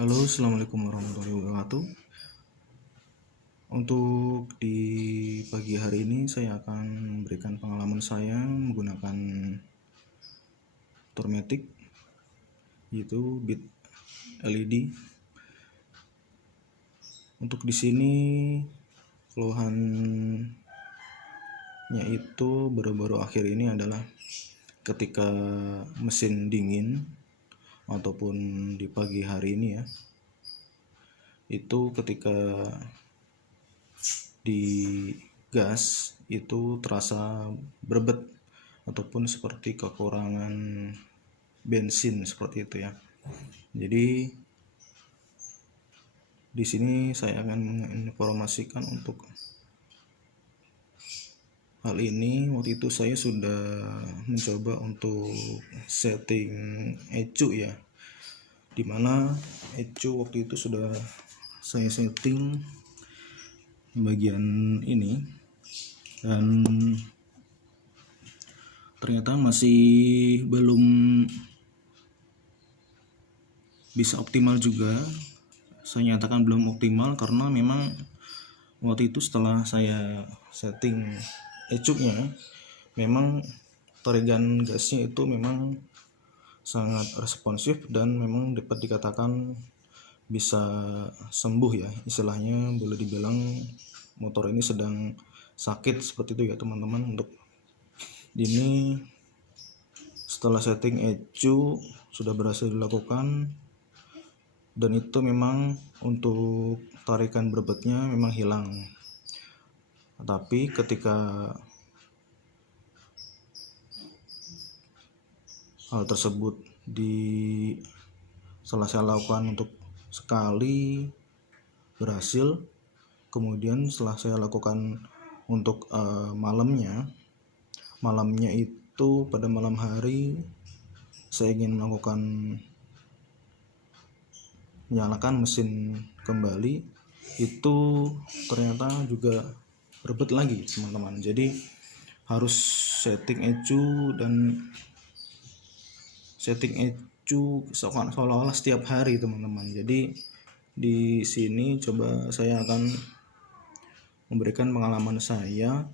Halo, assalamualaikum warahmatullahi wabarakatuh. Untuk di pagi hari ini saya akan memberikan pengalaman saya menggunakan Tormatic, yaitu bit LED. Untuk di sini keluhannya itu baru-baru akhir ini adalah ketika mesin dingin ataupun di pagi hari ini ya, itu ketika di gas itu terasa berbet ataupun seperti kekurangan bensin seperti itu ya. Jadi di sini saya akan menginformasikan untuk hal ini. Waktu itu saya sudah mencoba untuk setting ECU ya, dimana ECU waktu itu sudah saya setting bagian ini dan ternyata masih belum bisa optimal juga. Saya nyatakan belum optimal karena memang waktu itu setelah saya setting ECU-nya, memang tarikan gasnya itu memang sangat responsif dan memang dapat dikatakan bisa sembuh ya, istilahnya boleh dibilang motor ini sedang sakit seperti itu ya teman-teman. Untuk ini setelah setting ECU sudah berhasil dilakukan dan itu memang untuk tarikan berbetnya memang hilang. Tapi ketika hal tersebut setelah saya lakukan untuk sekali berhasil, kemudian setelah saya lakukan untuk malamnya itu pada malam hari saya ingin melakukan menyalakan mesin kembali, itu ternyata juga berbet lagi teman-teman. Jadi harus setting ECU seolah-olah setiap hari teman-teman. Jadi di sini coba saya akan memberikan pengalaman saya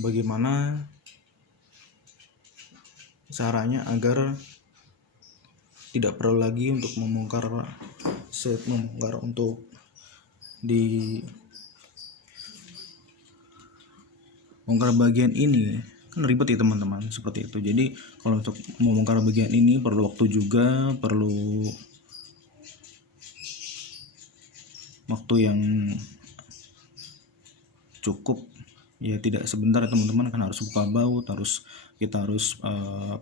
bagaimana caranya agar tidak perlu lagi untuk membongkar untuk bongkar bagian ini. Kan ribet ya teman-teman, seperti itu. Jadi kalau untuk membongkar bagian ini perlu waktu juga, perlu waktu yang cukup ya, tidak sebentar ya teman-teman, kan harus buka baut, kita harus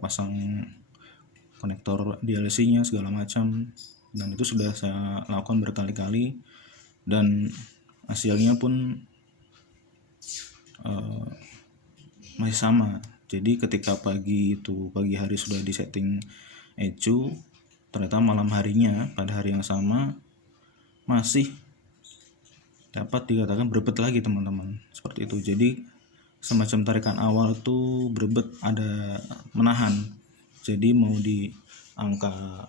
pasang konektor DLC-nya segala macam, dan itu sudah saya lakukan berkali-kali dan hasilnya pun masih sama. Jadi ketika pagi hari sudah disetting ECU, ternyata malam harinya pada hari yang sama masih dapat dikatakan berbet lagi teman-teman, seperti itu. Jadi semacam tarikan awal tuh berbet, ada menahan. Jadi mau di angka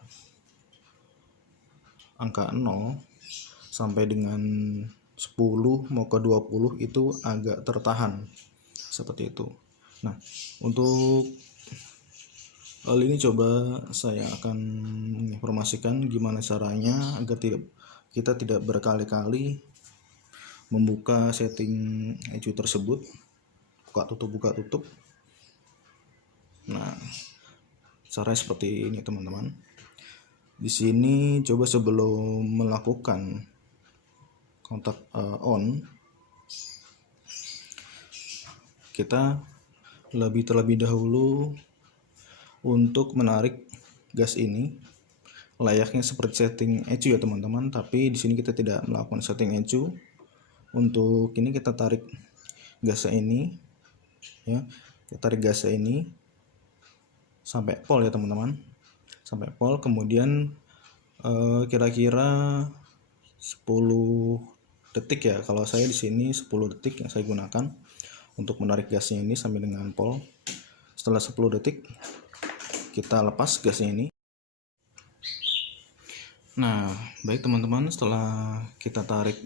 0 sampai dengan 10 mau ke 20 itu agak tertahan seperti itu. Nah, untuk hal ini coba saya akan menginformasikan gimana caranya agar kita tidak berkali-kali membuka setting ECU tersebut, buka tutup. Nah, cara seperti ini teman-teman. Di sini coba sebelum melakukan kontak on, kita terlebih dahulu untuk menarik gas ini layaknya seperti setting ECU ya teman-teman, tapi di sini kita tidak melakukan setting ECU. Untuk ini kita tarik gasnya ini ya, kita tarik gasnya ini sampai pol ya teman-teman, sampai pol. Kemudian kira-kira 10 detik ya, kalau saya di sini 10 detik yang saya gunakan untuk menarik gasnya ini sampai dengan pol. Setelah 10 detik kita lepas gasnya ini. Nah, baik teman-teman, setelah kita tarik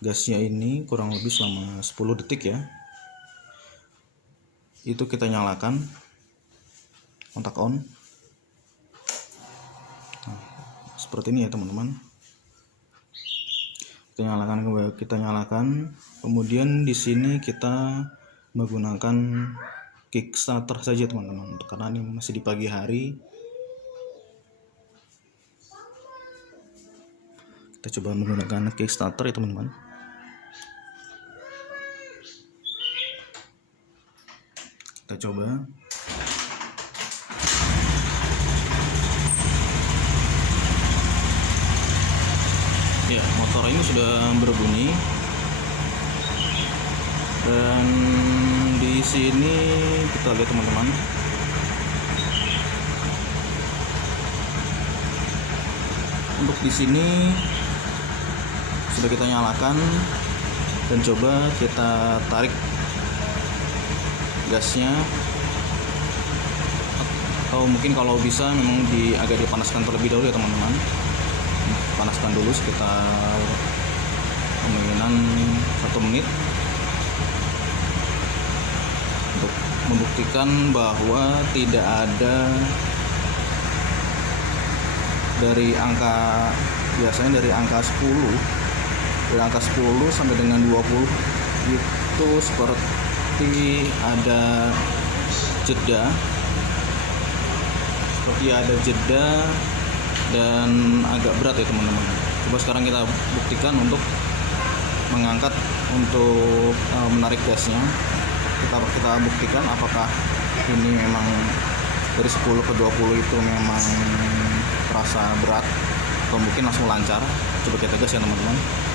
gasnya ini kurang lebih selama 10 detik ya, itu kita nyalakan kontak on. Nah, seperti ini ya teman-teman. Kita nyalakan, kemudian di sini kita menggunakan Kickstarter saja teman-teman, karena ini masih di pagi hari. Kita coba menggunakan Kickstarter ya teman-teman. Kita coba. Ya, motor ini sudah berbunyi. Dan di sini kita lihat teman-teman. Untuk di sini sudah kita nyalakan dan coba kita tarik gasnya, atau mungkin kalau bisa memang agak dipanaskan terlebih dahulu ya teman-teman. Panaskan dulu sekitar kemungkinan 1 menit untuk membuktikan bahwa tidak ada dari angka, biasanya dari angka 10 sampai dengan 20 itu seperti ada jeda dan agak berat ya teman-teman. Coba sekarang kita buktikan untuk mengangkat, untuk menarik gasnya. Kita buktikan apakah ini memang dari 10 ke 20 itu memang terasa berat atau mungkin langsung lancar. Coba kita gas ya teman-teman.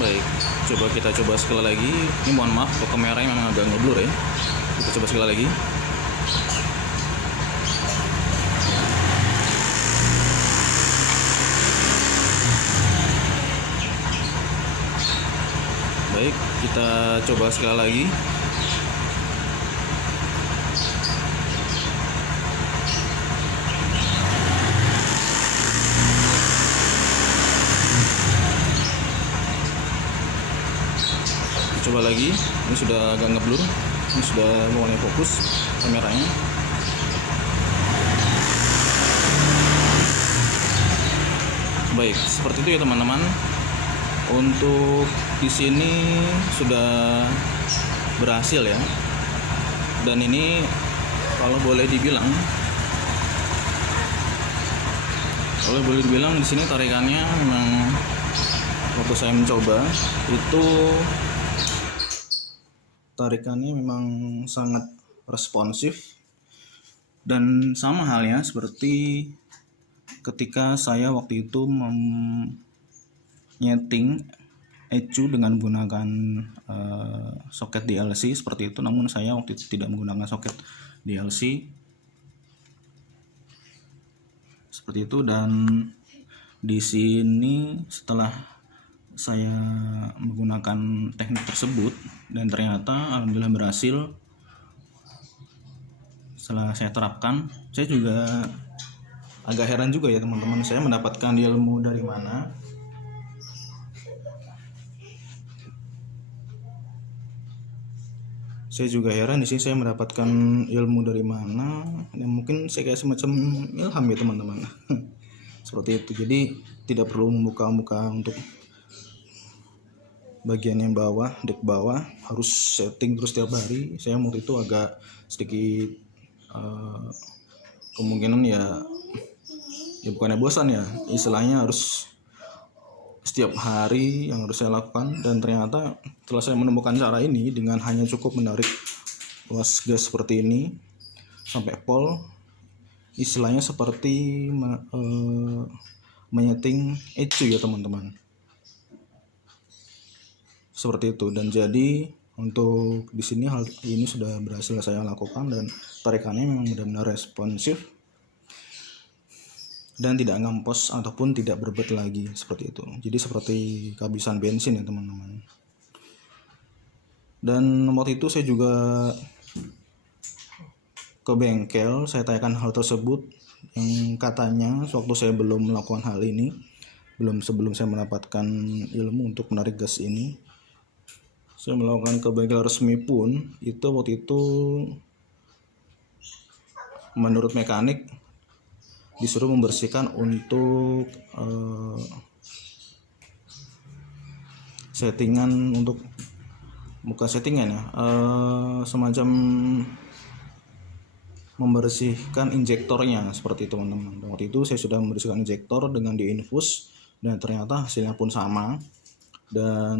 Baik, kita coba sekali lagi. Ini mohon maaf, kameranya memang agak ngeblur ya. Kita coba sekali lagi. Baik, kita coba sekali lagi. Coba lagi, ini sudah agak ngeblur, ini sudah mulai fokus kameranya. Baik, seperti itu ya teman-teman. Untuk di sini sudah berhasil ya. Dan ini kalau boleh dibilang di sini tarikannya memang waktu saya mencoba itu tarikannya memang sangat responsif, dan sama halnya seperti ketika saya waktu itu nyeting ECU dengan menggunakan soket DLC seperti itu, namun saya waktu itu tidak menggunakan soket DLC seperti itu. Dan di sini setelah saya menggunakan teknik tersebut dan ternyata alhamdulillah berhasil. Setelah saya terapkan, saya juga agak heran juga ya teman-teman, saya mendapatkan ilmu dari mana. Saya juga heran di sini saya mendapatkan ilmu dari mana. Dan mungkin saya kayak semacam ilham ya teman-teman. Seperti itu. Jadi tidak perlu membuka-buka untuk bagian yang bawah, dek bawah, harus setting terus tiap hari. Saya waktu itu agak sedikit kemungkinan ya bukannya bosan ya, istilahnya harus setiap hari yang harus saya lakukan. Dan ternyata setelah saya menemukan cara ini, dengan hanya cukup menarik was gas seperti ini sampai pol, istilahnya seperti menyeting ECU ya teman-teman. seperti itu. Dan jadi untuk di sini hal ini sudah berhasil saya lakukan dan tarikannya memang benar-benar responsif dan tidak ngempos ataupun tidak berbet lagi seperti itu. Jadi seperti kehabisan bensin ya teman-teman. Dan waktu itu saya juga ke bengkel, saya tanyakan hal tersebut yang katanya waktu saya belum melakukan hal ini, sebelum saya mendapatkan ilmu untuk menarik gas ini, saya melakukan ke bengkel resmi pun itu waktu itu menurut mekanik disuruh membersihkan untuk settingan, untuk bukan settingan ya, semacam membersihkan injektornya seperti itu teman-teman. Waktu itu saya sudah membersihkan injektor dengan diinfus dan ternyata hasilnya pun sama. Dan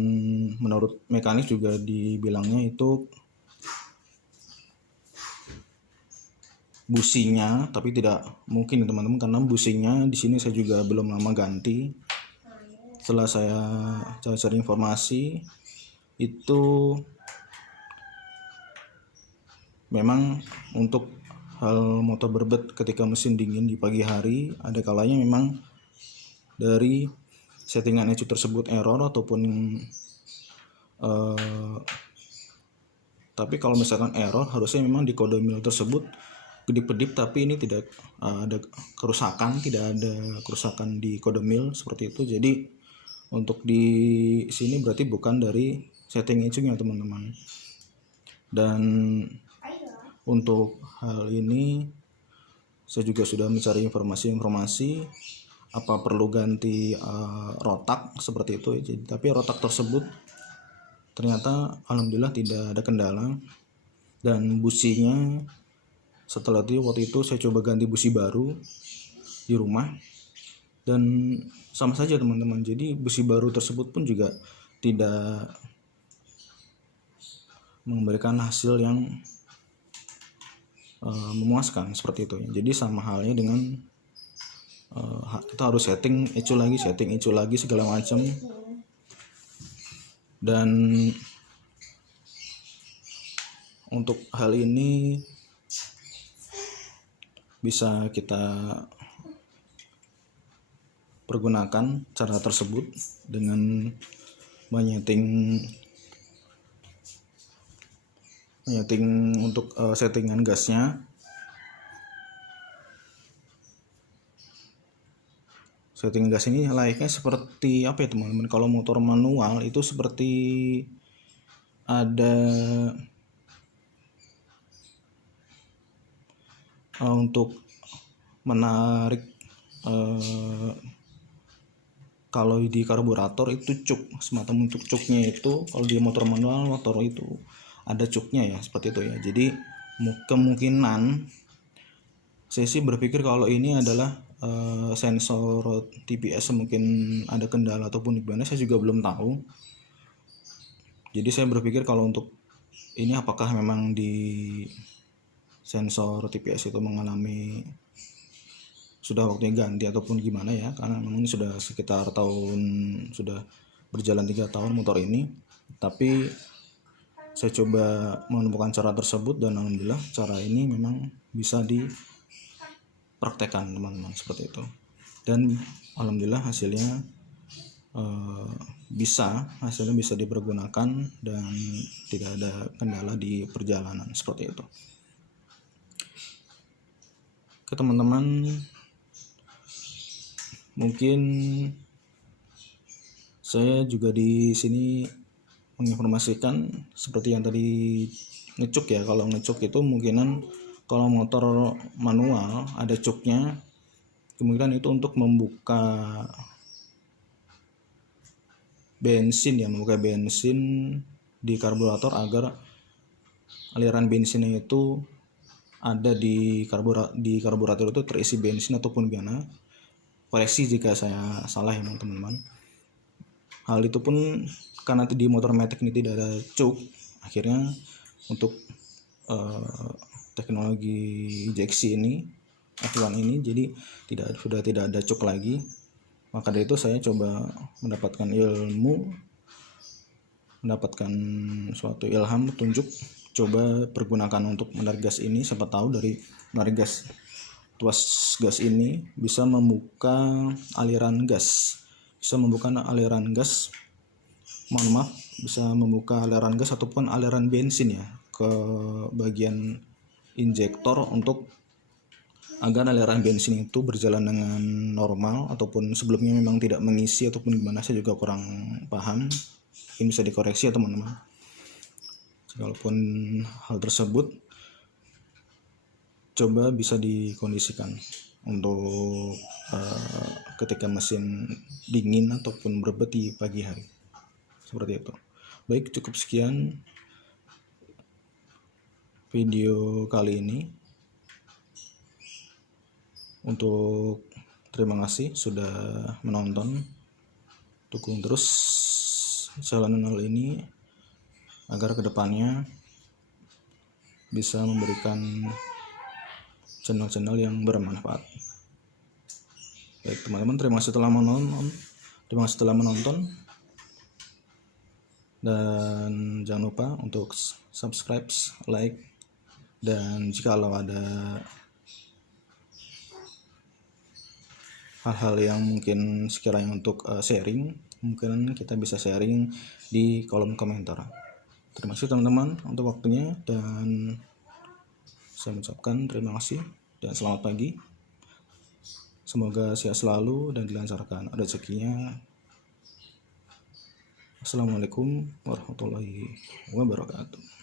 menurut mekanik juga dibilangnya itu businya, tapi tidak mungkin teman-teman karena businya di sini saya juga belum lama ganti. Setelah saya cari informasi itu memang untuk hal motor berbet ketika mesin dingin di pagi hari, ada kalanya memang dari settingan ECU tersebut error ataupun tapi kalau misalkan error harusnya memang di kode mil tersebut kedip-kedip, tapi ini tidak ada kerusakan, di kode mil seperti itu. Jadi untuk di sini berarti bukan dari setting ECU-nya teman-teman. Dan untuk hal ini saya juga sudah mencari informasi apa perlu ganti rotak seperti itu. Jadi, tapi rotak tersebut ternyata alhamdulillah tidak ada kendala. Dan businya setelah itu waktu itu saya coba ganti busi baru di rumah dan sama saja teman-teman. Jadi busi baru tersebut pun juga tidak memberikan hasil yang memuaskan seperti itu. Jadi sama halnya dengan kita harus setting ECU lagi segala macam. Dan untuk hal ini bisa kita pergunakan cara tersebut dengan menyeting untuk settingan gasnya. Setting gas ini layaknya seperti apa ya teman-teman, kalau motor manual itu seperti ada untuk menarik kalau di karburator itu cuk, semacam untuk cuknya itu kalau di motor manual motor itu ada cuknya ya seperti itu ya. Jadi kemungkinan saya sih berpikir kalau ini adalah sensor TPS mungkin ada kendala ataupun gimana, saya juga belum tahu. Jadi saya berpikir kalau untuk ini apakah memang di sensor TPS itu mengalami sudah waktunya ganti ataupun gimana ya, karena memang ini sudah sekitar sudah berjalan 3 tahun motor ini. Tapi saya coba menemukan cara tersebut dan alhamdulillah cara ini memang bisa dipraktekkan teman-teman seperti itu. Dan alhamdulillah hasilnya bisa dipergunakan dan tidak ada kendala di perjalanan seperti itu. Oke teman-teman, mungkin saya juga di sini menginformasikan seperti yang tadi ngecuk ya. Kalau ngecuk itu kemungkinan kalau motor manual ada cuknya, kemungkinan itu untuk membuka bensin di karburator agar aliran bensinnya itu ada di karburator itu terisi bensin ataupun gimana. Koreksi jika saya salah ya teman-teman. Hal itu pun karena di motor matic ini tidak ada cuk, akhirnya untuk teknologi injeksi ini F1 ini jadi sudah tidak ada cuk lagi. Maka dari itu saya coba mendapatkan ilmu mendapatkan suatu ilham, petunjuk, coba pergunakan untuk menarik gas ini. Siapa tahu dari menarik gas, tuas gas ini bisa membuka aliran gas, bisa membuka aliran gas ataupun aliran bensin ya ke bagian injektor, untuk agar aliran bensin itu berjalan dengan normal, ataupun sebelumnya memang tidak mengisi ataupun gimana, saya juga kurang paham, mungkin bisa dikoreksi ya teman-teman. Walaupun hal tersebut coba bisa dikondisikan untuk ketika mesin dingin ataupun berebet di pagi hari, seperti itu. Baik, cukup sekian video kali ini. Untuk terima kasih sudah menonton, dukung terus channel ini agar kedepannya bisa memberikan channel-channel yang bermanfaat. Baik teman-teman, terima kasih telah menonton, dan jangan lupa untuk subscribe, like, dan jikalau ada hal-hal yang mungkin sekiranya untuk sharing, mungkin kita bisa sharing di kolom komentar. Terima kasih teman-teman untuk waktunya, dan saya mengucapkan terima kasih dan selamat pagi. Semoga sehat selalu dan dilancarkan rezekinya. Assalamualaikum warahmatullahi wabarakatuh.